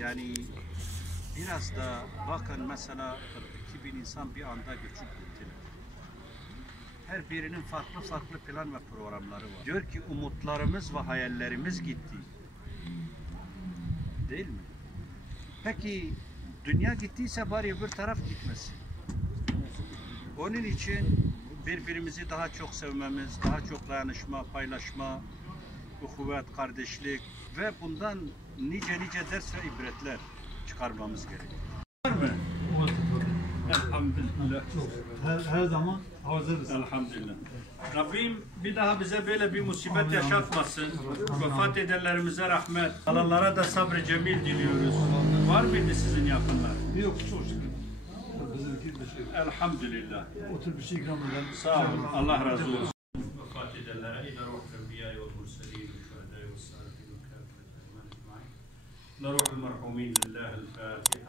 Yani biraz da bakın mesela 42.000 insan bir anda göçüp gittiler. Her birinin farklı plan ve programları var. Diyor ki umutlarımız ve hayallerimiz gitti. Değil mi? Peki dünya gittiyse bari öbür taraf gitmesin. Onun için birbirimizi daha çok sevmemiz, daha çok dayanışma, paylaşma, uhuvvet, kardeşlik ve bundan nice ders ve ibretler çıkarmamız gerekiyor. Var mı? Elhamdülillah. Her zaman hazırız. Elhamdülillah. Rabbim bir daha bize böyle bir musibet yaşatmasın. Vefat edenlerimize rahmet. Kalanlara da sabrı cemil diliyoruz. Var mıydı sizin yakınlar? Yok, çok şükür. Bizimki bir şey. Elhamdülillah. Otur bir şey ikram edelim. Sağ olun. Allah razı olsun. Vefat edenlere ila ruhul enbiya ve murselin ve şuhada ve salihin ve kâfet ecmaîn. La ruhul merhumin lillahi'l-Fâtiha.